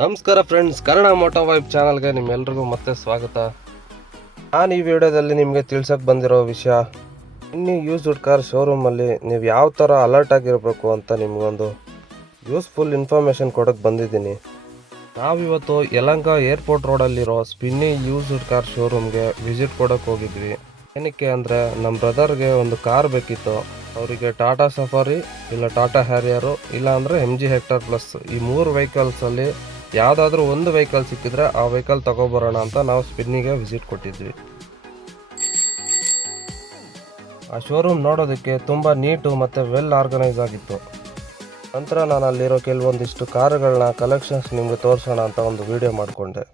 ನಮಸ್ಕಾರ friends, Kannada Moto vibe ಚಾನಲ್ಗೆ ನಿಮ್ಮೆಲ್ರಿಗೂ ಮತ್ತೆ ಸ್ವಾಗತ. ನಾನು ಈ ವಿಡಿಯೋದಲ್ಲಿ ನಿಮಗೆ ತಿಳ್ಸಕ್ಕೆ ಬಂದಿರೋ ವಿಷಯ, ಇನ್ನು ಯೂಸ್ಡ್ ಕಾರ್ ಶೋರೂಮಲ್ಲಿ ನೀವು ಯಾವ ಥರ ಅಲರ್ಟ್ ಆಗಿರಬೇಕು ಅಂತ ನಿಮಗೊಂದು ಯೂಸ್ಫುಲ್ ಇನ್ಫಾರ್ಮೇಷನ್ ಕೊಡೋಕ್ಕೆ ಬಂದಿದ್ದೀನಿ. ನಾವಿವತ್ತು ಯಲಹಂಕ ಏರ್ಪೋರ್ಟ್ ರೋಡಲ್ಲಿರೋ ಸ್ಪಿನ್ನಿ ಯೂಸ್ಡ್ ಕಾರ್ ಶೋರೂಮ್ಗೆ ವಿಸಿಟ್ ಕೊಡೋಕ್ಕೆ ಹೋಗಿದ್ವಿ. ಏನಕ್ಕೆ ಅಂದರೆ ನಮ್ಮ ಬ್ರದರ್ಗೆ ಒಂದು ಕಾರ್ ಬೇಕಿತ್ತು. ಅವರಿಗೆ ಟಾಟಾ ಸಫಾರಿ ಇಲ್ಲ ಟಾಟಾ ಹ್ಯಾರಿಯರು ಇಲ್ಲ ಅಂದರೆ MG ಹೆಕ್ಟರ್ ಪ್ಲಸ್ ಈ 3 ವೆಹಿಕಲ್ಸಲ್ಲಿ ಯಾವುದಾದ್ರೂ ಒಂದು ವೆಹಿಕಲ್ ಸಿಕ್ಕಿದ್ರೆ ಆ ವೆಹಿಕಲ್ ತಗೊಬರೋಣ ಅಂತ ನಾವು ಸ್ಪಿನ್ನಿಗೆ ವಿಸಿಟ್ ಕೊಟ್ಟಿದ್ವಿ. ಆ ಶೋರೂಮ್ ನೋಡೋದಕ್ಕೆ ತುಂಬ ನೀಟು ಮತ್ತು ವೆಲ್ ಆರ್ಗನೈಸ್ ಆಗಿತ್ತು. ನಂತರ ನಾನು ಅಲ್ಲಿರೋ ಕೆಲವೊಂದಿಷ್ಟು ಕಾರುಗಳನ್ನ ಕಲೆಕ್ಷನ್ಸ್ ನಿಮಗೆ ತೋರಿಸೋಣ ಅಂತ ಒಂದು ವಿಡಿಯೋ ಮಾಡಿಕೊಂಡೆ.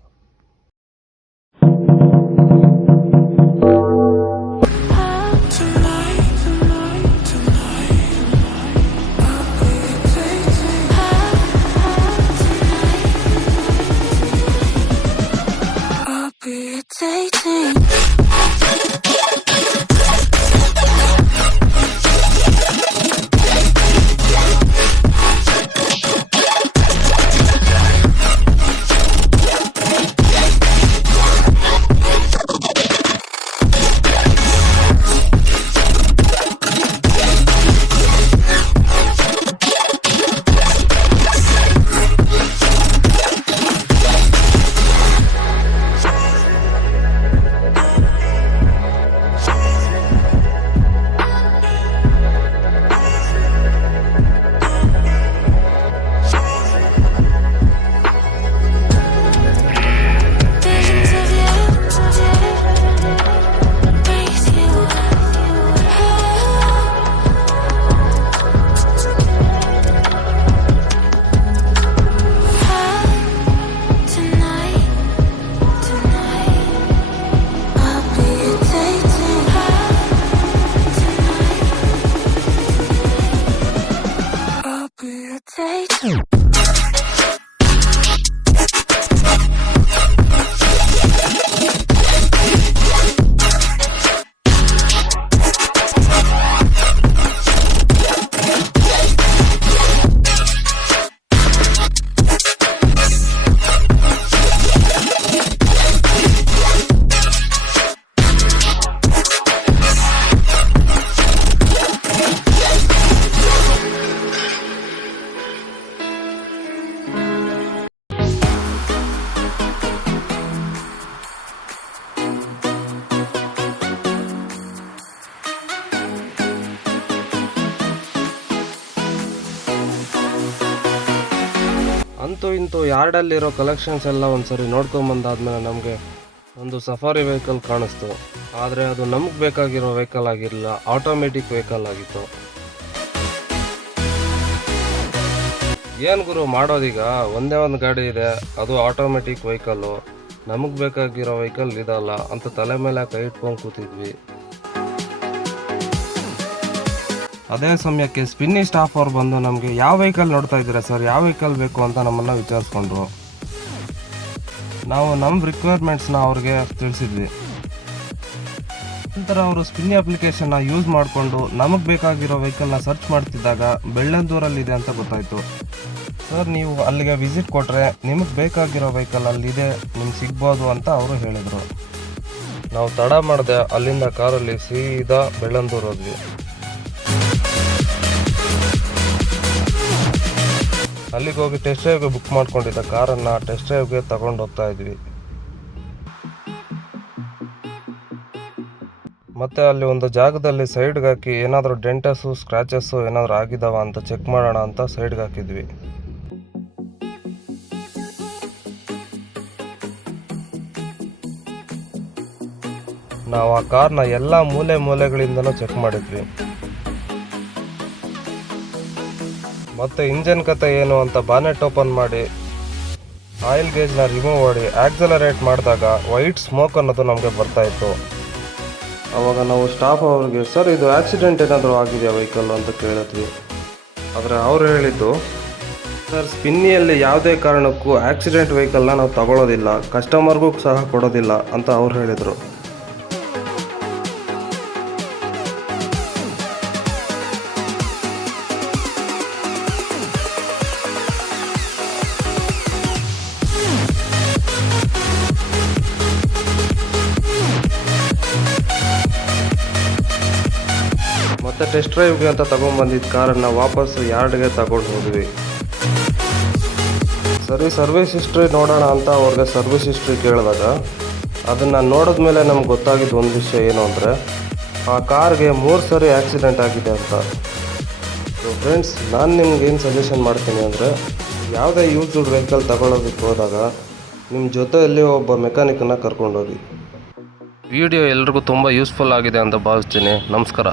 ಅಂತೂ ಇಂತೂ ಯಾರ್ಡಲ್ಲಿರೋ ಕಲೆಕ್ಷನ್ಸ್ ಎಲ್ಲ ಒಂದ್ಸರಿ ನೋಡ್ಕೊಂಬಂದಾದ್ಮೇಲೆ ನಮಗೆ ಒಂದು ಸಫಾರಿ ವೆಹಿಕಲ್ ಕಾಣಿಸ್ತು. ಆದರೆ ಅದು ನಮಗೆ ಬೇಕಾಗಿರೋ ವೆಹಿಕಲ್ ಆಗಿರಲಿಲ್ಲ, ಆಟೋಮೆಟಿಕ್ ವೆಹಿಕಲ್ ಆಗಿತ್ತು. ಏನು ಗುರು ಮಾಡೋದೀಗ, ಒಂದೇ ಒಂದು ಗಾಡಿ ಇದೆ, ಅದು ಆಟೋಮೆಟಿಕ್ ವೆಹಿಕಲ್ಲು, ನಮಗೆ ಬೇಕಾಗಿರೋ ವೆಹಿಕಲ್ ಇದಲ್ಲ ಅಂತ ತಲೆ ಮೇಲೆ ಕೈ ಇಟ್ಕೊಂಡು ಕೂತಿದ್ವಿ. ಅದೇ ಸಮಯಕ್ಕೆ ಸ್ಪಿನ್ನಿ ಸ್ಟಾಫ್ ಅವ್ರು ಬಂದು ನಮಗೆ ಯಾವ ವೆಹಿಕಲ್ ನೋಡ್ತಾ ಇದ್ದೀರಾ ಸರ್, ಯಾವ ವೆಹಿಕಲ್ ಬೇಕು ಅಂತ ನಮ್ಮನ್ನು ವಿಚಾರಿಸ್ಕೊಂಡ್ರು. ನಾವು ನಮ್ಮ ರಿಕ್ವೈರ್ಮೆಂಟ್ಸ್ನ ಅವ್ರಿಗೆ ತಿಳಿಸಿದ್ವಿ. ನಂತರ ಅವರು ಸ್ಪಿನ್ನಿ ಅಪ್ಲಿಕೇಶನ್ನ ಯೂಸ್ ಮಾಡಿಕೊಂಡು ನಮಗೆ ಬೇಕಾಗಿರೋ ವೆಹಿಕಲ್ನ ಸರ್ಚ್ ಮಾಡ್ತಿದ್ದಾಗ ಬೆಳ್ಳಂದೂರಲ್ಲಿದೆ ಅಂತ ಗೊತ್ತಾಯಿತು. ಸರ್ ನೀವು ಅಲ್ಲಿಗೆ ವಿಸಿಟ್ ಕೊಟ್ಟರೆ ನಿಮಗೆ ಬೇಕಾಗಿರೋ ವೆಹಿಕಲ್ ಅಲ್ಲಿದೆ, ನಿಮ್ಗೆ ಸಿಗ್ಬೋದು ಅಂತ ಅವರು ಹೇಳಿದರು. ನಾವು ತಡ ಮಾಡದೆ ಅಲ್ಲಿಂದ ಕಾರಲ್ಲಿ ಸೀದಾ ಬೆಳ್ಳಂದೂರು ಹೋದ್ವಿ. ಅಲ್ಲಿಗೆ ಹೋಗಿ ಟೆಸ್ಟ್ ಡ್ರೈವ್ಗೆ ಬುಕ್ ಮಾಡ್ಕೊಂಡಿದ್ದ ಕಾರನ್ನು ಟೆಸ್ಟ್ ಡ್ರೈವ್ಗೆ ತಗೊಂಡು ಹೋಗ್ತಾ ಇದ್ವಿ. ಮತ್ತೆ ಅಲ್ಲಿ ಒಂದು ಜಾಗದಲ್ಲಿ ಸೈಡ್ಗೆ ಹಾಕಿ ಏನಾದರೂ ಡೆಂಟಸ್ಸು ಸ್ಕ್ರ್ಯಾಚಸ್ಸು ಏನಾದರೂ ಆಗಿದಾವ ಅಂತ ಚೆಕ್ ಮಾಡೋಣ ಅಂತ ಸೈಡ್ಗೆ ಹಾಕಿದ್ವಿ. ನಾವು ಆ ಕಾರ್ನ ಎಲ್ಲ ಮೂಲೆಗಳಿಂದನೂ ಚೆಕ್ ಮಾಡಿದ್ವಿ. ಮತ್ತು ಇಂಜನ್ ಕತೆ ಏನು ಅಂತ ಬಾನೆಟ್ ಓಪನ್ ಮಾಡಿ ಆಯಿಲ್ ಗೇಜ್ನ ರಿಮೂವ್ ಮಾಡಿ ಆಕ್ಸಲರೇಟ್ ಮಾಡಿದಾಗ ವೈಟ್ ಸ್ಮೋಕ್ ಅನ್ನೋದು ನಮಗೆ ಬರ್ತಾಯಿತ್ತು. ಆವಾಗ ನಾವು ಸ್ಟಾಫ್ ಅವ್ರಿಗೆ, ಸರ್ ಇದು ಆಕ್ಸಿಡೆಂಟ್ ಏನಾದರೂ ಆಗಿದೆಯಾ ವೆಹಿಕಲ್ ಅಂತ ಕೇಳಿದ್ವಿ. ಆದರೆ ಅವರು ಹೇಳಿದ್ದು, ಸರ್ ಸ್ಪಿನ್ನಿಯಲ್ಲಿ ಯಾವುದೇ ಕಾರಣಕ್ಕೂ ಆಕ್ಸಿಡೆಂಟ್ ವೆಹಿಕಲ್ನ ನಾವು ತಗೊಳ್ಳೋದಿಲ್ಲ, ಕಸ್ಟಮರ್ಗೂ ಸಹ ಕೊಡೋದಿಲ್ಲ ಅಂತ ಅವ್ರು ಹೇಳಿದರು. ಮತ್ತು ಟೆಸ್ಟ್ ಡ್ರೈವ್ಗೆ ಅಂತ ತೊಗೊಂಡ್ಬಂದಿದ್ದ ಕಾರನ್ನು ವಾಪಸ್ಸು ಯಾರ್ಡ್ಗೆ ತಗೊಂಡು ಹೋದ್ವಿ. ಸರ್ವಿಸ್ ಹಿಸ್ಟ್ರಿ ನೋಡೋಣ ಅಂತ ಅವ್ರಿಗೆ ಸರ್ವಿಸ್ ಹಿಸ್ಟ್ರಿ ಕೇಳಿದಾಗ ಅದನ್ನು ನೋಡಿದ್ಮೇಲೆ ನಮ್ಗೆ ಗೊತ್ತಾಗಿದ್ದು ಒಂದು ವಿಷಯ ಏನು ಅಂದರೆ ಆ ಕಾರ್ಗೆ 3 ಸರಿ ಆಕ್ಸಿಡೆಂಟ್ ಆಗಿದೆ ಅಂತ. ಸೊ ಫ್ರೆಂಡ್ಸ್, ನಾನು ನಿಮ್ಗೆ ಏನು ಸಜೆಷನ್ ಮಾಡ್ತೀನಿ ಅಂದರೆ ಯಾವುದೇ ಯೂಸ್ಡ್ ವೆಹಿಕಲ್ ತಗೊಳ್ಳೋದಕ್ಕೆ ಹೋದಾಗ ನಿಮ್ಮ ಜೊತೆಯಲ್ಲಿ ಒಬ್ಬ ಮೆಕ್ಯಾನಿಕನ್ನು ಕರ್ಕೊಂಡೋಗಿ. ವಿಡಿಯೋ ಎಲ್ರಿಗೂ ತುಂಬ ಯೂಸ್ಫುಲ್ ಆಗಿದೆ ಅಂತ ಭಾವಿಸ್ತೀನಿ. ನಮಸ್ಕಾರ.